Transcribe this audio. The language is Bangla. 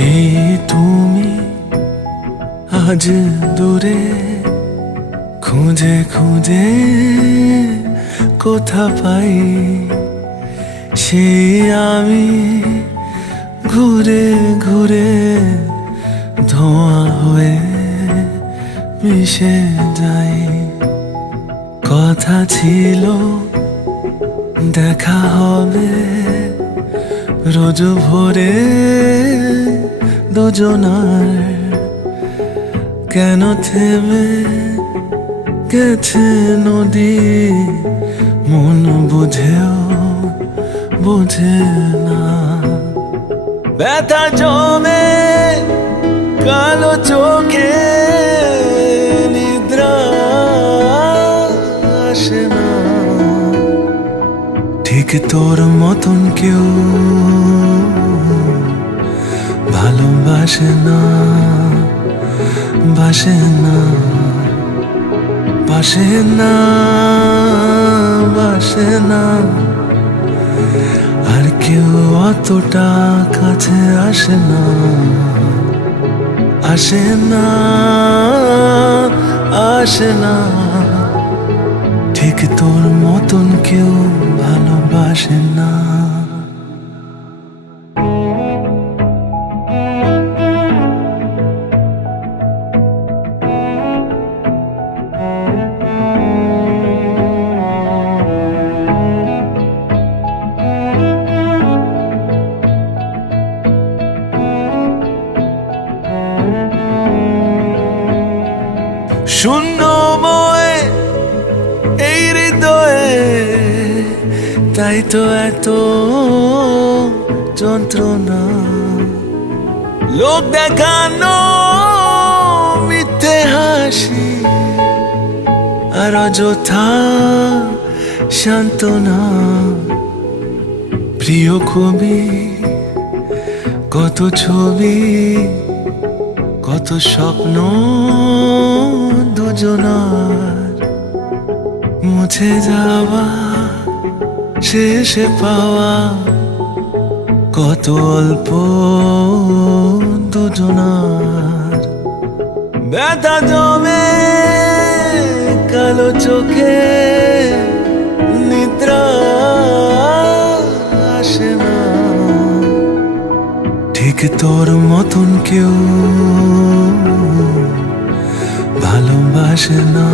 সেই তুমি আজ দূরে, খুঁজে খুঁজে কোথা পাই সেই আমি ঘুরে ঘুরে ধোঁয়া হয়ে মিশে যাই। কথা ছিল দেখা হবে রোজ ভোরে দুজনার, কেন থেমে গেছে নদী মন বুঝেও বুঝে না। ব্যথা জমে কালো চোখে নিদ্রা আসে না, ঠিক তোর মতন কেউ ভালোবাসে না, বাসে না, বাসে না, বাসে না। আর কেউ অতটা কাছে আসে না, আসে না, আসে না, ঠিক তোর মতন কেউ ভালোবাসে না। শূন্যময় এই হৃদয়ে, তাই তো এত যন্ত্রণা। লোক দেখানো মিথ্যে হাসি আর অযথা সান্ত্বনা। প্রিয় কবি কত ছবি, কত স্বপ্ন দুজনার, মুছে যাওয়া শেষে পাওয়া কত অল্প দুজনার। ব্যথা জমে কালো চোখে নিদ্রা আসে না, ঠিক তোর মতন কেউ ভালোবাসে না।